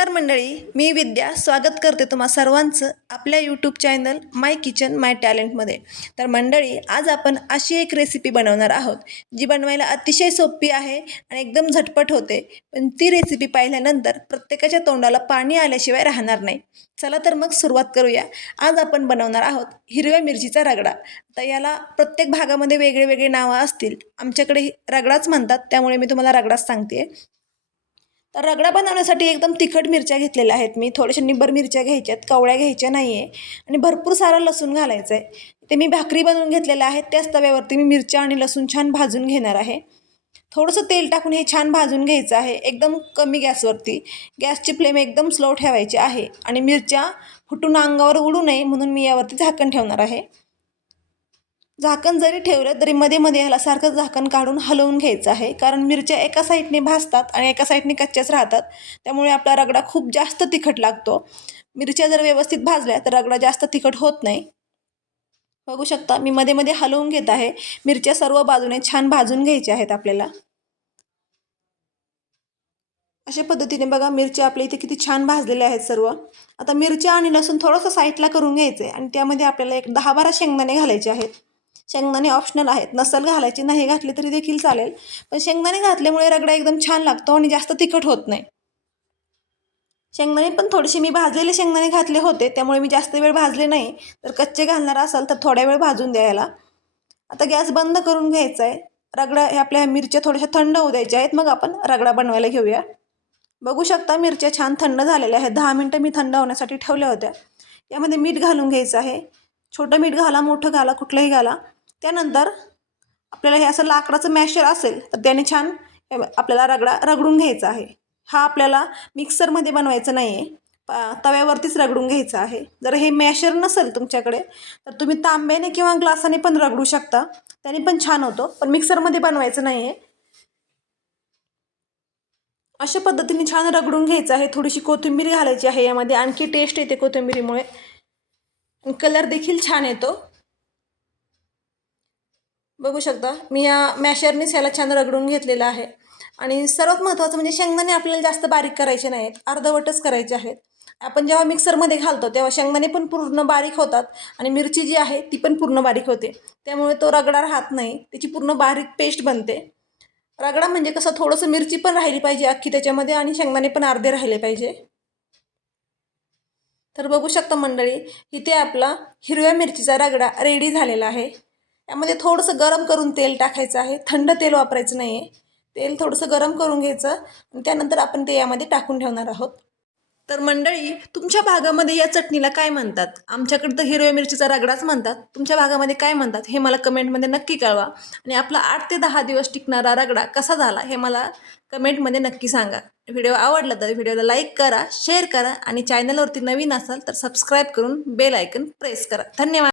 नमस्कार मंडळी मी विद्या स्वागत करते तुम्हा सर्वांचं आपल्या YouTube channel my kitchen my टॅलेंटमध्ये तर मंडळी आज आपण अशी एक रेसिपी बनवणार आहोत जी बनवायला अतिशय सोपी आहे आणि एकदम झटपट होते पण ती रेसिपी पाहिल्यानंतर प्रत्येकाच्या तोंडाला पाणी आल्याशिवाय राहणार नाही. चला तर मग सुरुवात करूया. आज आपण बनवणार आहोत हिरव्या मिरचीचा रगडा. तर याला प्रत्येक भागामध्ये वेगळे वेगळे नावं असतील. आमच्याकडे रगडाच म्हणतात त्यामुळे मी तुम्हाला रगडाच सांगते तर रगडा बनवण्यासाठी एकदम तिखट मिरच्या घेतलेल्या आहेत मी. थोड्याशा निब्बर मिरच्या घ्यायच्यात कवळ्या घ्यायच्या नाही आहे आणि भरपूर सारा लसूण घालायचं आहे ते मी भाकरी बनवून घेतलेल्या आहेत त्याच तव्यावरती मी मिरच्या आणि लसूण छान भाजून घेणार आहे. थोडंसं तेल टाकून हे छान भाजून घ्यायचं आहे एकदम कमी गॅसवरती. गॅसची फ्लेम एकदम स्लो ठेवायची आहे आणि मिरच्या फुटून अंगावर उडू नये म्हणून मी यावरती झाकण ठेवणार आहे. झाकण जरी ठेवलं तरी मध्ये मध्ये ह्याला सारखं झाकण काढून हलवून घ्यायचं आहे. कारण मिरच्या एका साईडने भाजतात आणि एका साईडने कच्च्याच राहतात. त्यामुळे आपला रगडा खूप जास्त तिखट लागतो. मिरच्या जर व्यवस्थित भाजल्या तर रगडा जास्त तिखट होत नाही. बघू शकता मी मध्ये मध्ये हलवून घेत आहे. मिरच्या सर्व बाजूने छान भाजून घ्यायच्या आहेत आपल्याला. अशा पद्धतीने बघा मिरच्या आपल्या इथे किती छान भाजलेल्या आहेत सर्व. आता मिरच्या आणि लसूण थोडंसं साईडला करून घ्यायचं आहे आणि त्यामध्ये आपल्याला एक दहा बारा शेंगदाणे घालायचे आहेत. शेंगदाणे ऑप्शनल आहेत. नसल घालायची नाही घातली तरी देखील चालेल. पण शेंगदाणे घातल्यामुळे रगडा एकदम छान लागतो आणि जास्त तिखट होत नाही. शेंगदाणे पण थोडेसे मी भाजलेले शेंगदाणे घातले होते त्यामुळे मी जास्त वेळ भाजले नाही. तर कच्चे घालणार असाल तर थोड्या वेळ भाजून द्यायला. आता गॅस बंद करून घ्यायचा आहे रगडा हे आपल्या मिरच्या थोड्याशा थंड होऊ द्यायच्या आहेत. मग आपण रगडा बनवायला घेऊया. बघू शकता मिरच्या छान थंड झालेल्या आहेत. दहा मिनटं मी थंड होण्यासाठी ठेवल्या होत्या. यामध्ये मीठ घालून घ्यायचं आहे. छोटं मीठ घाला मोठं घाला कुठलंही घाला. त्यानंतर आपल्याला हे असं लाकडाचं मॅशर असेल तर त्याने छान आपल्याला रगडा रगडून घ्यायचा आहे. हा आपल्याला मिक्सरमध्ये बनवायचं नाही आहे तव्यावरतीच रगडून घ्यायचं आहे. जर हे मॅशर नसेल तुमच्याकडे तर तुम्ही तांब्याने किंवा ग्लासाने पण रगडू शकता. त्याने पण छान होतो पण मिक्सरमध्ये बनवायचं नाही आहे अशा पद्धतीने छान रगडून घ्यायचं आहे. थोडीशी कोथिंबीर घालायची आहे यामध्ये. आणखी टेस्ट येते कोथिंबीरीमुळे. कलर देखील छान येतो. बघू शकता. मी या मॅशरनीच ह्याला छान रगडून घेतलेला आहे. आणि सर्वात महत्त्वाचं म्हणजे शेंगदाणे आपल्याला जास्त बारीक करायचे नाहीत. अर्धवटच करायचे आहेत. आपण जेव्हा मिक्सरमध्ये घालतो तेव्हा शेंगदाणे पण पूर्ण बारीक होतात आणि मिरची जी आहे ती पण पूर्ण बारीक होते. त्यामुळे तो रगडा राहत नाही. त्याची पूर्ण बारीक पेस्ट बनते. रगडा म्हणजे कसं थोडंसं मिरची पण राहिली पाहिजे अख्खी त्याच्यामध्ये आणि शेंगदाणे पण अर्धे राहिले पाहिजे. तर बघू शकता मंडळी इथे आपला हिरव्या मिरचीचा रगडा रेडी झालेला आहे. यामध्ये थोडंसं गरम करून तेल टाकायचं आहे. थंड तेल वापरायचं नाही आहे तेल थोडंसं गरम करून घ्यायचं. आणि त्यानंतर आपण ते यामध्ये टाकून ठेवणार आहोत. तर मंडळी तुमच्या भागामध्ये या चटणीला काय म्हणतात? आमच्याकडे तर हिरव्या मिरचीचा रगडाच म्हणतात. तुमच्या भागामध्ये काय म्हणतात? हे मला कमेंटमध्ये नक्की कळवा. आणि आपला आठ ते दहा दिवस टिकणारा रगडा कसा झाला हे मला कमेंटमध्ये नक्की सांगा. व्हिडिओ आवडला तर व्हिडिओला लाईक करा शेअर करा आणि चॅनलवरती नवीन असाल तर सबस्क्राईब करून बेल आयकन प्रेस करा. धन्यवाद.